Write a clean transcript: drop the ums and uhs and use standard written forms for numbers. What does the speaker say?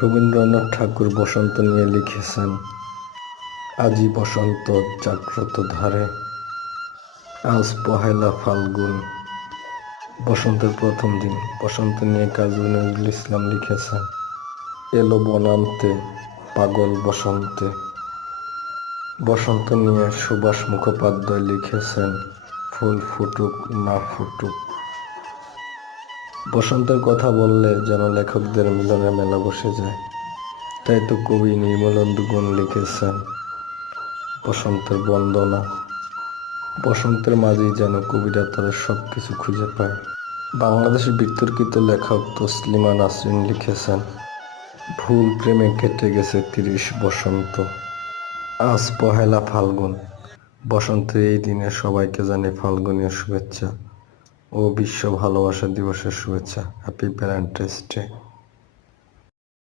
রবীন্দ্রনাথ ঠাকুর বসন্ত নিয়ে লিখেছেন, আজি বসন্ত জাগ্রত ধারে, আজ পহেলা ফাল্গুন। বসন্তের প্রথম দিন। বসন্ত নিয়ে কাজী নজরুল ইসলাম লিখেছেন, এলো বনান্তে পাগল বসন্তে। বসন্ত নিয়ে সুভাষ মুখোপাধ্যায় লিখেছেন, ফুল ফুটুক না ফুটুক। বসন্তের কথা বললে যেন লেখকদের মিলনের মেলা বসে যায়। তাই তো কবি নির্মলেন্দু গুণ লিখেছেন, বসন্তের বন্দনা। বসন্তের মাঝেই যেন কবিরা তারা সব কিছু খুঁজে পায়। বাংলাদেশের বিতর্কিত লেখক তসলিমা নাসরিন লিখেছেন, ভুল প্রেমে কেটে গেছে ৩০ বসন্ত, আজ পহেলা ফাল্গুন। বসন্তের এই দিনে সবাইকে জানাই ফাল্গুনীয় শুভেচ্ছা ও বিশ্ব ভালোবাসা দিবসের শুভেচ্ছা। Happy Valentine's day.